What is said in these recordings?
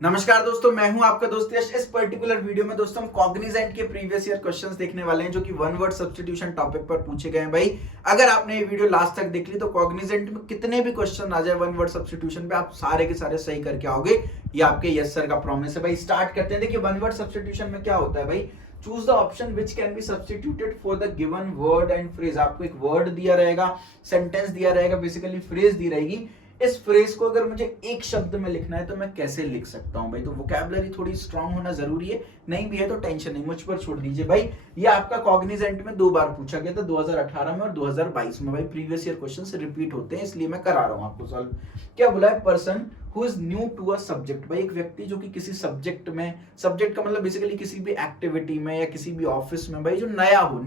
नमस्कार दोस्तों, मैं हूं आपका दोस्त यश। इस पर्टिकुलर वीडियो में दोस्तों हम कॉग्निजेंट के प्रीवियस ईयर क्वेश्चंस देखने वाले हैं जो कि वन वर्ड सब्स्टिट्यूशन टॉपिक पर पूछे गए हैं। भाई अगर आपने ये वीडियो लास्ट तक देख ली तो कॉग्निजेंट में कितने भी क्वेश्चन आ जाए वन वर्ड सब्स्टिट्यूशन पे आप सारे के सारे सही करके आओगे, ये आपके यस सर का प्रॉमिस है। भाई स्टार्ट करते हैं। देखिए वन वर्ड सब्स्टिट्यूशन में क्या होता है भाई, choose the option which can be substituted for the given word and phrase. आपको एक वर्ड दिया रहेगा, सेंटेंस दिया रहेगा, बेसिकली फ्रेज दी रहेगी। इस फ्रेज को अगर मुझे एक शब्द में लिखना है तो मैं कैसे लिख सकता हूं भाई। तो वोकैबुलरी थोड़ी स्ट्रांग होना जरूरी है, नहीं भी है तो टेंशन नहीं, मुझ पर छोड़ दीजिए भाई। ये आपका कॉग्निजेंट में 2 बार पूछा गया था, 2018 में और 2022 में। भाई प्रीवियस ईयर क्वेश्चंस रिपीट होते हैं, इसलिए मैं करा रहा हूं आपको सॉल्व। क्या बोला है, person who is new to a subject. भाई एक व्यक्ति जो कि किसी सब्जेक्ट में, सब्जेक्ट का मतलब बेसिकली किसी भी एक्टिविटी में या किसी भी ऑफिस में भाई जो नया हो,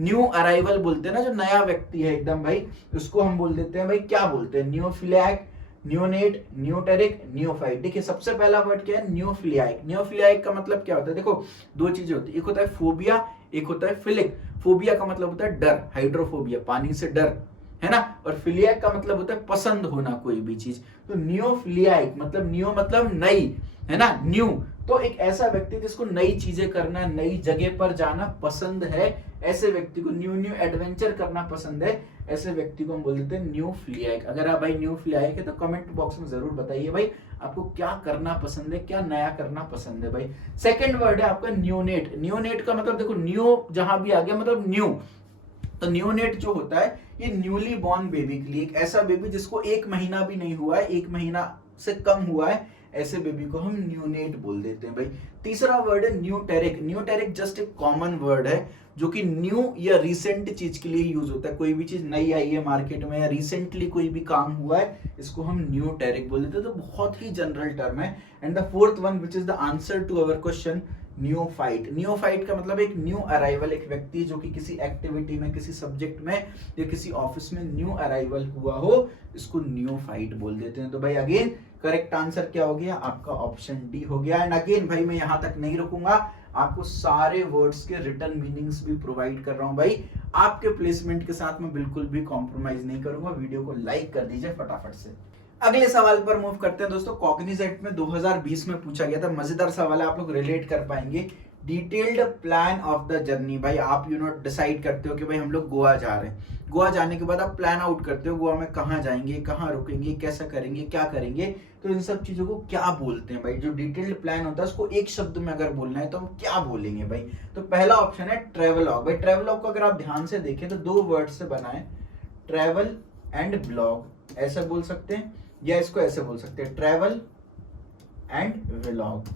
न्यू अराइवल बोलते हैं ना, जो नया व्यक्ति है एकदम भाई, उसको हम बोल देते हैं भाई, क्या बोलते हैं, न्यूफिलियाक, न्यूनेट, न्यूटेरिक, न्यूफाइट। देखिए सबसे पहला वर्ड क्या है, न्यूफिलियाक। न्यूफिलियाक का मतलब क्या होता है, देखो 2 चीजें होती है, एक होता है फोबिया, एक होता है फिलिक। फोबिया का मतलब होता है डर, हाइड्रोफोबिया, पानी से डर, है ना। और फिलियाक का मतलब होता है पसंद होना कोई भी चीज। तो न्यूफिलियाक मतलब न्यू मतलब नई, है ना, न्यू। तो एक ऐसा व्यक्ति जिसको नई चीजें करना, नई जगह पर जाना पसंद है, ऐसे व्यक्ति को न्यू एडवेंचर करना पसंद है, ऐसे व्यक्ति को हम बोल देते हैं न्यूफिलियाक। अगर आप भाई न्यूफिलियाक है तो कमेंट बॉक्स में जरूर बताइए भाई आपको क्या करना पसंद है, क्या नया करना पसंद है भाई। सेकंड वर्ड है आपका न्यूनेट। न्यूनेट का मतलब देखो, न्यू जहां भी आ गया मतलब न्यू। तो न्यूनेट जो होता है ये न्यूली बॉर्न बेबी के लिए, एक ऐसा बेबी जिसको 1 महीना भी नहीं हुआ है, 1 महीना से कम हुआ है, ऐसे बेबी को हम न्यूनेट बोल देते हैं भाई। तीसरा वर्ड है न्यूटेरिक। न्यूटेरिक जस्ट एक कॉमन वर्ड है जो कि न्यू या रिसेंट चीज के लिए यूज होता है। कोई भी चीज नई आई है मार्केट में या रिसेंटली कोई भी काम हुआ है, इसको हम न्यूटेरिक बोल देते हैं। तो बहुत ही जनरल टर्म है। And the fourth one which is the answer to our question, neophyte. Neophyte का मतलब एक न्यू अराइवल, एक व्यक्ति जो कि किसी एक्टिविटी में, किसी सब्जेक्ट में या किसी ऑफिस में न्यू अराइवल हुआ हो, इसको न्यूफाइट बोल देते हैं। तो भाई अगेन करेक्ट आंसर क्या हो गया आपका, ऑप्शन डी हो गया। एंड अगेन भाई मैं यहां तक नहीं रुकूंगा, आपको सारे वर्ड्स के रिटर्न मीनिंग्स भी प्रोवाइड कर रहा हूं भाई। आपके प्लेसमेंट के साथ मैं बिल्कुल भी कॉम्प्रोमाइज नहीं करूंगा। वीडियो को लाइक कर दीजिए फटाफट से। अगले सवाल पर मूव करते हैं दोस्तों। कॉग्निजेंट में 2020 में पूछा गया था, मजेदार सवाल है, आप लोग रिलेट कर पाएंगे। Detailed plan of the journey. भाई आप डिसाइड करते हो कि भाई हम लोग गोवा जा रहे हैं, गोवा जाने के बाद आप प्लान आउट करते हो गोवा में कहाँ जाएंगे, कहाँ रुकेंगे, कैसा करेंगे, क्या करेंगे। तो इन सब चीजों को क्या बोलते हैं भाई। जो डिटेल्ड प्लान होता है उसको एक शब्द में अगर बोलना है तो हम क्या बोलेंगे भाई। तो पहला ऑप्शन है ट्रेवलॉग। भाई ट्रेवलॉग को अगर आप ध्यान से देखें तो 2 वर्ड से बना है, ट्रेवल एंड ब्लॉग, ऐसा बोल सकते हैं या इसको ऐसे बोल सकते हैं, ट्रेवल एंड व्लॉग।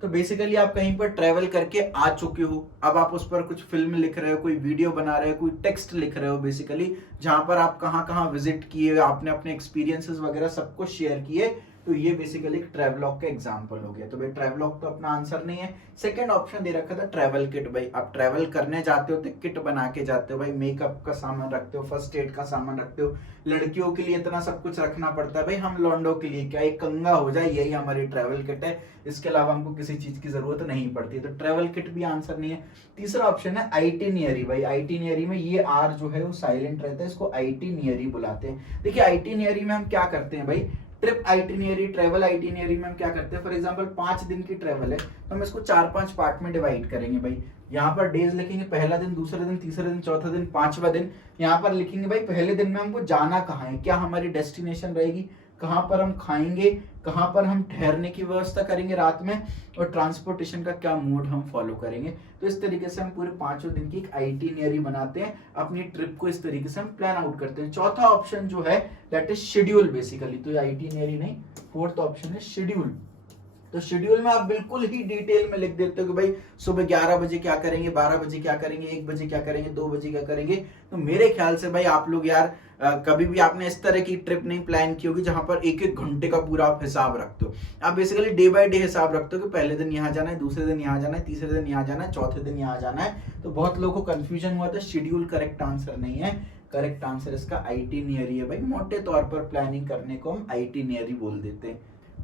तो बेसिकली आप कहीं पर ट्रेवल करके आ चुके हो, अब आप उस पर कुछ फिल्म लिख रहे हो, कोई वीडियो बना रहे हो, कोई टेक्स्ट लिख रहे हो बेसिकली, जहां पर आप कहाँ कहाँ विजिट किए, आपने अपने एक्सपीरियंसेस वगैरह सब कुछ शेयर किए। तो ये बेसिकली एक ट्रेवलॉग का एग्जांपल हो गया। तो भाई ट्रेवलॉग तो अपना आंसर नहीं है। सेकंड ऑप्शन दे रखा था ट्रेवल किट। भाई आप ट्रेवल करने जाते हो तो किट बना के जाते हो भाई, मेकअप का सामान रखते हो, फर्स्ट एड का सामान रखते हो। लड़कियों के लिए इतना सब कुछ रखना पड़ता है भाई, हम लौंडों के लिए क्या, एक कंगा हो जाए यही हमारी ट्रेवल किट है, इसके अलावा हमको किसी चीज की जरूरत नहीं पड़ती। तो ट्रेवल किट भी आंसर नहीं है। तीसरा ऑप्शन है आइटिनियरी। भाई आइटिनियरी में ये आर जो है वो साइलेंट रहता है, इसको आइटिनियरी बुलाते हैं। देखिए आइटिनियरी में हम क्या करते हैं भाई, ट्रिप आइटिनियरी, ट्रेवल आइटिनियरी में हम क्या करते हैं, फॉर एग्जांपल 5 दिन की ट्रेवल है तो हम इसको 4-5 पार्ट में डिवाइड करेंगे भाई। यहाँ पर डेज लिखेंगे, पहला दिन, दूसरा दिन, तीसरा दिन, चौथा दिन, 5वां दिन। यहाँ पर लिखेंगे भाई पहले दिन में हमको जाना कहाँ है, क्या हमारी डेस्टिनेशन रहेगी, कहाँ पर हम खाएंगे, कहाँ पर हम ठहरने की व्यवस्था करेंगे रात में, और ट्रांसपोर्टेशन का क्या मोड हम फॉलो करेंगे। तो इस तरीके से हम पूरे 5 दिन की एक आइटिनरी बनाते हैं, अपनी ट्रिप को इस तरीके से हम प्लान आउट करते हैं। चौथा ऑप्शन जो है दैट इज शेड्यूल बेसिकली। तो आइटिनरी नहीं, फोर्थ ऑप्शन है शेड्यूल। तो शेड्यूल में आप बिल्कुल ही डिटेल में लिख देते हो कि भाई सुबह 11 बजे क्या करेंगे, 12 बजे क्या करेंगे, 1 बजे क्या करेंगे, 2 बजे क्या करेंगे। तो मेरे ख्याल से भाई आप लोग यार कभी भी आपने इस तरह की ट्रिप नहीं प्लान की होगी जहां पर 1-1 घंटे का पूरा आप हिसाब रखते हो। आप बेसिकली डे बाय डे हिसाब रखते हो कि पहले दिन यहाँ जाना है, दूसरे दिन यहाँ जाना है, तीसरे दिन यहाँ जाना है, चौथे दिन यहाँ जाना है। तो बहुत लोगों को कंफ्यूजन हुआ था, शेड्यूल करेक्ट आंसर नहीं है। करेक्ट आंसर इसका आइटिनरी है भाई। मोटे तौर पर प्लानिंग करने को हम आइटिनरी बोल देते हैं।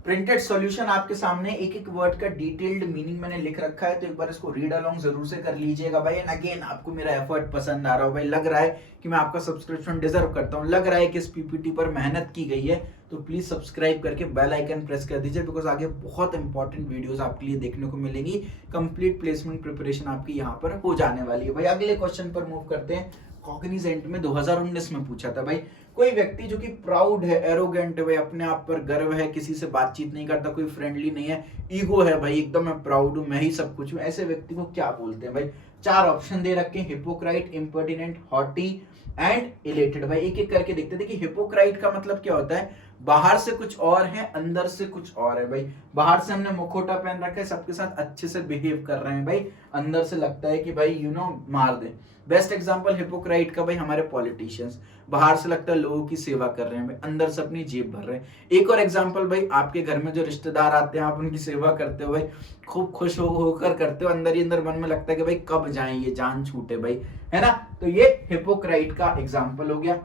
प्रिंटेड सॉल्यूशन आपके सामने, एक एक वर्ड का डिटेल्ड मीनिंग मैंने लिख रखा है, तो एक बार इसको रीड अलोंग जरूर से कर लीजिएगा भाई। एंड अगेन आपको मेरा एफर्ट पसंद आ रहा हो भाई, लग रहा है कि मैं आपका सब्सक्रिप्शन डिजर्व करता हूँ, लग रहा है कि इस पीपीटी पर मेहनत की गई है, तो प्लीज सब्सक्राइब करके बेल आइकन प्रेस कर दीजिए, बिकॉज आगे बहुत इंपॉर्टेंट वीडियोस आपके लिए देखने को मिलेगी। कंप्लीट प्लेसमेंट प्रिपरेशन आपकी यहाँ पर हो जाने वाली है। भाई अगले क्वेश्चन पर मूव करते हैं। कॉग्निजेंट में 2019 में पूछा था भाई, कोई व्यक्ति जो कि प्राउड है, एरोगेंट है, अपने आप पर गर्व है, किसी से बातचीत नहीं करता, कोई फ्रेंडली नहीं है, ईगो है भाई, एकदम मैं प्राउड हूं, मैं ही सब कुछ हूं, ऐसे व्यक्ति को क्या बोलते हैं भाई? 4 ऑप्शन दे रखे हैं, hypocrite, impertinent, hottie and elated. भाई एक एक करके देखते हैं। देखिए हिपोक्राइट का मतलब क्या होता है? बाहर से कुछ और है, अंदर से कुछ और है भाई। बाहर से हमने मुखोटा पहन रखा है, सबके साथ अच्छे से बिहेव कर रहे हैं भाई, अंदर से लगता है कि भाई मार दे। बेस्ट एग्जांपल हिपोक्राइट का भाई हमारे पॉलिटिशियंस, बाहर से लगता है लोगों की सेवा कर रहे हैं भाई, अंदर से अपनी जेब भर रहे हैं। एक और एग्जांपल भाई, आपके घर में जो रिश्तेदार आते हैं, आप उनकी सेवा करते हो भाई, खूब खुश होकर करते हो, अंदर ही अंदर मन में लगता है कि भाई कब जाएं ये, जान छूटे भाई, है ना? तो ये हिपोक्राइट का एग्जाम्पल हो गया।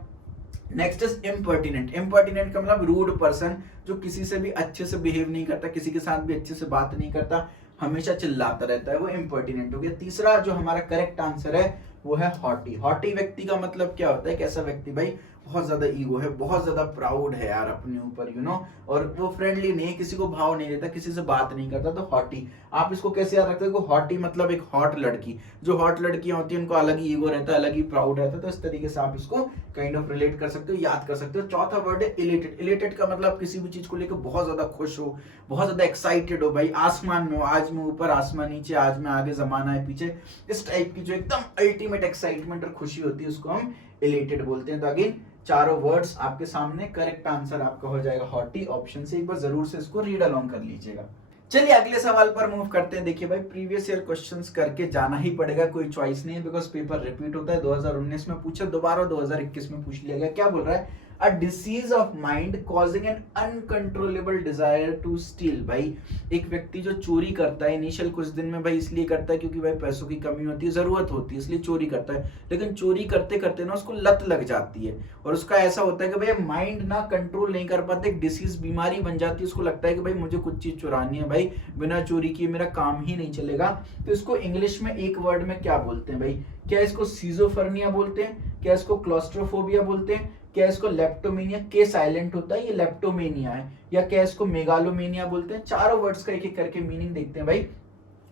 Next is impertinent. इम्पर्टिनेंट का मतलब रूड पर्सन, जो किसी से भी अच्छे से बिहेव नहीं करता, किसी के साथ भी अच्छे से बात नहीं करता, हमेशा चिल्लाता रहता है, वो इम्पर्टिनेंट हो गया। तीसरा जो हमारा करेक्ट आंसर है वो है हॉटी। हॉटी व्यक्ति का मतलब क्या होता है? कैसा व्यक्ति भाई? बहुत ज्यादा ईगो है, बहुत ज्यादा प्राउड है यार अपने ऊपर, और वो फ्रेंडली नहीं है, किसी को भाव नहीं देता, किसी से बात नहीं करता, तो हॉटी। आप इसको कैसे याद रखते हो? हॉटी मतलब एक हॉट लड़की। जो हॉट लड़कियां होती है उनको अलग ही ईगो रहता है, अलग ही प्राउड रहता है, तो इस तरीके से आप इसको काइंड ऑफ रिलेट कर सकते हो, याद कर सकते हो। चौथा वर्ड है इलेटेड। इलेटेड का मतलब किसी भी चीज को लेकर बहुत ज्यादा खुश हो, बहुत ज्यादा एक्साइटेड हो भाई, आसमान में हो, आज मैं ऊपर, आसमान नीचे, आज मैं आगे, जमाना है पीछे, इस टाइप की जो एकदम अल्टीमेट एक्साइटमेंट और खुशी होती है, उसको हम इलेटेड बोलते हैं। तो अगेन चारों वर्ड्स आपके सामने, करेक्ट आंसर आपका हो जाएगा हॉटी ऑप्शन से। एक बार जरूर से इसको रीड अलोंग कर लीजिएगा। चलिए अगले सवाल पर मूव करते हैं। देखिए भाई प्रीवियस ईयर क्वेश्चंस करके जाना ही पड़ेगा, कोई चॉइस नहीं है, बिकॉज पेपर रिपीट होता है। 2019 में पूछा, दोबारा 2021 में पूछ लिया गया। क्या बोल रहा है? A disease of mind causing an uncontrollable desire to steal. भाई एक व्यक्ति जो चोरी करता है, इनिशियल कुछ दिन में भाई इसलिए करता है क्योंकि भाई पैसों की कमी होती है, जरूरत होती है, इसलिए चोरी करता है, लेकिन चोरी करते करते ना उसको लत लग जाती है, और उसका ऐसा होता है कि भाई माइंड ना कंट्रोल नहीं कर पाते, एक डिसीज बीमारी बन जाती है, उसको लगता है कि भाई मुझे कुछ चीज चुरानी है भाई, बिना चोरी किए मेरा काम ही नहीं चलेगा। तो इसको इंग्लिश में एक वर्ड में क्या बोलते हैं भाई? क्या इसको सीजोफर्निया बोलते हैं? क्या इसको क्लॉस्ट्रोफोबिया बोलते हैं? क्या इसको लेप्टोमेनिया, के साइलेंट होता है, ये लेप्टोमेनिया है, या क्या इसको मेगालोमेनिया बोलते हैं? चारों वर्ड्स का एक एक करके मीनिंग देखते हैं भाई।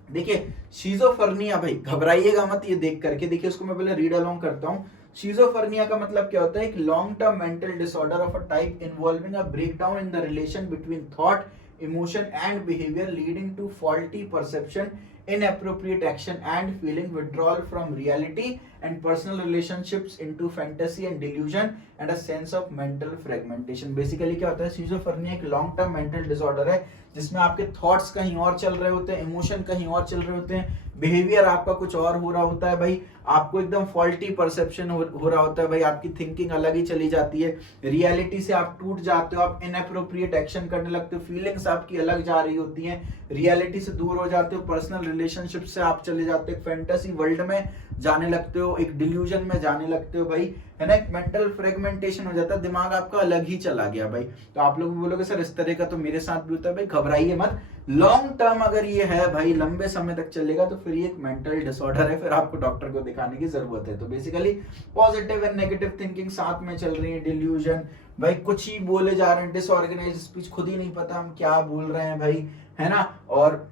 देखिए शिजोफर्निया, भाई घबराइएगा मत ये देख करके। देखिए उसको मैं पहले रीड अलोंग करता हूँ। शिजोफर्निया का मतलब क्या होता है? एक long term mental disorder of a type involving a breakdown in the relation between thought, emotion and behaviour leading to faulty perception, inappropriate action and feeling, withdrawal from reality and personal relationships into fantasy and delusion and a sense of mental fragmentation। Basically क्या होता है? शिजोफर्निया एक long term mental disorder है जिसमें आपके thoughts कहीं और चल रहे होते हैं, इमोशन कहीं और चल रहे होते हैं, बिहेवियर आपका कुछ और हो रहा होता है भाई, आपको एकदम फॉल्टी परसेप्शन हो रहा होता है भाई, आपकी थिंकिंग अलग ही चली जाती है, रियलिटी से आप टूट जाते हो, आप इनएप्रोप्रिएट एक्शन करने लगते हो, फीलिंग्स आपकी अलग जा रही होती हैं, रियलिटी से दूर हो जाते हो, पर्सनल रिलेशनशिप से आप चले जाते हो, फैंटेसी वर्ल्ड में जाने लगते हो, एक डिल्यूजन में जाने लगते हो भाई, है ना? एक मेंटल फ्रेगमेंटेशन हो जाता है, दिमाग आपका अलग ही चला गया भाई। तो आप लोग बोलोगे सर इस तरह का तो मेरे साथ भी होता है। भाई घबराइए मत, लॉन्ग टर्म अगर ये है भाई, लंबे समय तक चलेगा, तो फिर ये एक मेंटल डिसऑर्डर है, फिर आपको डॉक्टर को दिखाने की जरूरत है। तो basically positive and negative thinking साथ में चल रही है, डिल्यूजन भाई, कुछ ही बोले जा रहे हैं, डिसऑर्गेनाइज स्पीच, खुद ही नहीं पता हम क्या बोल रहे हैं भाई, है ना? और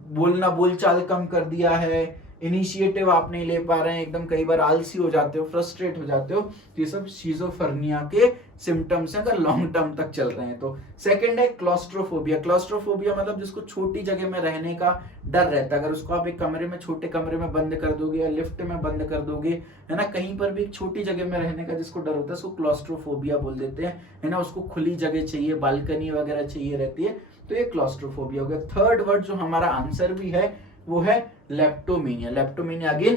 बोलचाल कम कर दिया है, इनिशिएटिव आप नहीं ले पा रहे हैं, एकदम कई बार आलसी हो जाते हो, फ्रस्ट्रेट हो जाते हो, तो ये सब शिजोफर्निया के सिम्टम्स हैं अगर लॉन्ग टर्म तक चल रहे हैं। तो सेकंड है क्लॉस्ट्रोफोबिया। क्लॉस्ट्रोफोबिया मतलब जिसको छोटी जगह में रहने का डर रहता है, अगर उसको आप एक कमरे में, छोटे कमरे में बंद कर दोगे या लिफ्ट में बंद कर दोगे, है ना, कहीं पर भी एक छोटी जगह में रहने का जिसको डर होता है, उसको क्लॉस्ट्रोफोबिया बोल देते हैं, है ना? उसको खुली जगह चाहिए, बालकनी वगैरह चाहिए रहती है, तो ये क्लॉस्ट्रोफोबिया हो गया। थर्ड वर्ड जो हमारा आंसर भी है वो है लेप्टोमेनिया। लेप्टोमेनिया अगेन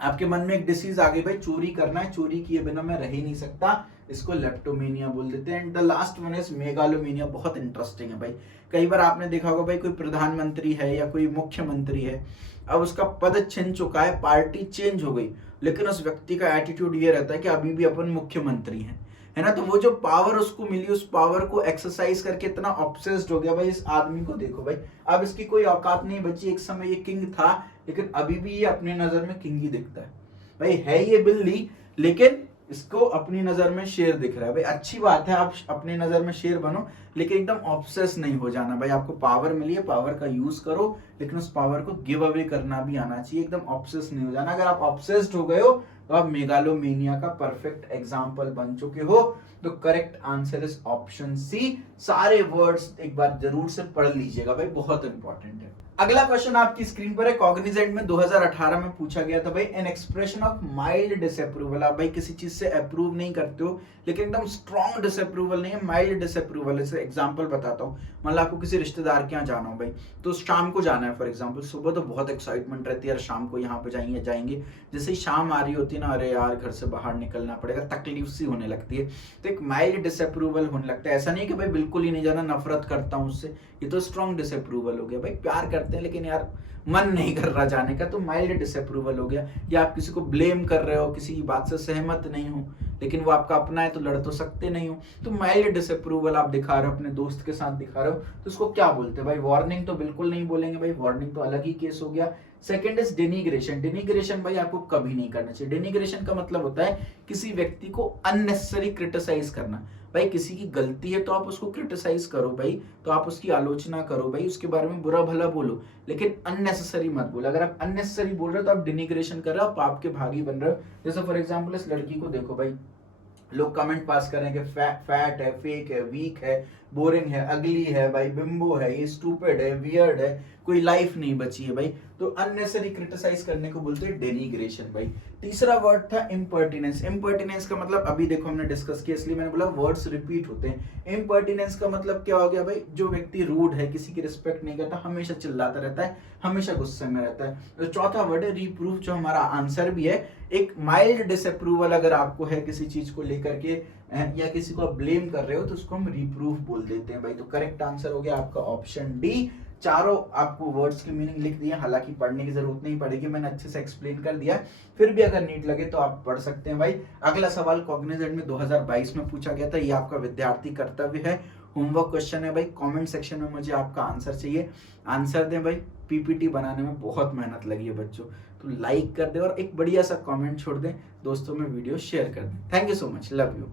आपके मन में एक डिसीज आ गई भाई, चोरी करना है, चोरी किए बिना मैं रह ही नहीं सकता, इसको लेप्टोमेनिया बोल देते हैं। And the last one is megalomania. बहुत इंटरेस्टिंग है भाई, कई बार आपने देखा होगा भाई कोई प्रधानमंत्री है या कोई मुख्यमंत्री है, अब उसका पद छिन चुका है, पार्टी चेंज हो गई, लेकिन उस व्यक्ति का एटीट्यूड ये रहता है कि अभी भी अपन मुख्यमंत्री हैं, है ना? तो वो जो पावर उसको मिली, उस पावर को एक्सरसाइज करके इतना ऑब्सेस्ड हो गया भाई। इस आदमी को देखो भाई, अब इसकी कोई औकात नहीं बची, एक समय ये किंग था, लेकिन अभी भी ये अपने नजर में किंग ही दिखता है भाई। है ये बिल्ली, लेकिन इसको अपनी नजर में शेर दिख रहा है भाई, अच्छी बात है, आप अपनी नजर में शेर बनो, लेकिन एकदम ऑब्सेस नहीं हो जाना भाई। आपको पावर मिली है, पावर का यूज करो, लेकिन उस पावर को गिव अवे करना भी आना चाहिए, एकदम ऑब्सेस नहीं हो जाना। अगर आप ऑब्सेस्ड हो गए हो तो आप मेगालोमेनिया का परफेक्ट एग्जाम्पल बन चुके हो। तो correct answer is option C. सारे वर्ड्स एक बार जरूर से पढ़ लीजिएगा भाई, बहुत इंपॉर्टेंट है। अगला क्वेश्चन आपकी स्क्रीन पर है, कॉग्निजेंट में 2018 में पूछा गया था भाई, an expression of mild disapproval. आप भाई किसी चीज से अप्रूव नहीं करते हो, लेकिन एकदम स्ट्रॉन्ग डिसअप्रूवल नहीं है, माइल्ड डिसअप्रूवल। जैसे एग्जांपल बताता हूँ, मान लो आपको किसी रिश्तेदार के यहाँ जाना हो भाई, तो शाम को जाना है फॉर एग्जांपल, सुबह तो बहुत एक्साइटमेंट रहती है यार, शाम को यहाँ पे जाएंगे, जैसे ही शाम आ रही होती है ना, अरे यार घर से बाहर निकलना पड़ेगा, तकलीफ सी होने लगती है, तो एक माइल्ड डिसअप्रूवल होने लगता है। ऐसा नहीं कि भाई बिल्कुल ही नहीं जाना, नफरत करता हूँ उससे, ये तो स्ट्रॉन्ग डिसअप्रूवल हो गया भाई। प्यार करते हैं लेकिन यार मन नहीं कर रहा जाने का, तो माइल्ड डिसअप्रूवल हो गया। या आप किसी को ब्लेम कर रहे हो, किसी की बात से सहमत नहीं हो, लेकिन वो आपका अपना है तो लड़ तो सकते नहीं हो, तो माइल्ड डिसअप्रूवल आप दिखा रहे हो, अपने दोस्त के साथ दिखा रहे हो, तो उसको क्या बोलते हैं भाई? वार्निंग तो बिल्कुल नहीं बोलेंगे भाई, वार्निंग तो अलग ही केस हो गया। Second is डिनिग्रेशन। डिनिग्रेशन भाई आपको कभी नहीं करना चाहिए। डिनिग्रेशन का मतलब होता है किसी व्यक्ति को अननेसेसरी क्रिटिसाइज करना। भाई किसी की गलती है तो आप उसको क्रिटिसाइज करो भाई, तो आप उसकी आलोचना करो भाई, उसके बारे में बुरा भला बोलो, लेकिन अननेसेसरी मत बोलो। अगर आप अननेसेसरी बोल रहे हो तो आप डिनिग्रेशन कर रहे हो, आप पाप के भागी बन रहे हो। जैसे फॉर एग्जांपल इस लड़की को देखो भाई, लोग कमेंट पास करेंगे फैट है, फेक है, वीक है, बोरिंग है, अगली है भाई, बिम्बो है, ये स्टूपिड है, वियर्ड है, कोई लाइफ नहीं बची है भाई, तो अननेसेसरी क्रिटिसाइज करने को बोलते हैं डेनिग्रेशन भाई। तीसरा वर्ड था इम्पर्टिनेंस। इम्पर्टिनेंस का मतलब अभी देखो हमने डिस्कस किया, इसलिए मैंने बोला वर्ड्स रिपीट होते हैं। इम्पर्टिनेंस का मतलब क्या हो गया भाई? जो व्यक्ति रूड है, किसी की रिस्पेक्ट नहीं करता, हमेशा चिल्लाता रहता है, हमेशा गुस्से में रहता है। तो चौथा वर्ड है रिप्रूफ, जो हमारा आंसर भी है। एक माइल्ड डिसअप्रूवल अगर आपको है किसी चीज को लेकर के, या किसी को आप ब्लेम कर रहे हो, तो उसको हम रिप्रूफ बोल देते हैं भाई। तो करेक्ट आंसर हो गया आपका ऑप्शन डी। चारों आपको वर्ड्स की मीनिंग लिख दिए, हालांकि पढ़ने की जरूरत नहीं पड़ेगी, मैंने अच्छे से एक्सप्लेन कर दिया। फिर भी अगर नीट लगे तो आप पढ़ सकते हैं भाई। अगला सवाल कॉग्निजेंट में 2022 में पूछा गया था, ये आपका विद्यार्थी कर्तव्य है, होमवर्क क्वेश्चन है भाई। कमेंट सेक्शन में मुझे आपका आंसर चाहिए, आंसर दें भाई। पीपीटी बनाने में बहुत मेहनत लगी है बच्चों, तो लाइक कर दें और एक बढ़िया सा कमेंट छोड़ दें, दोस्तों में वीडियो शेयर कर दें। Thank you so much, love you.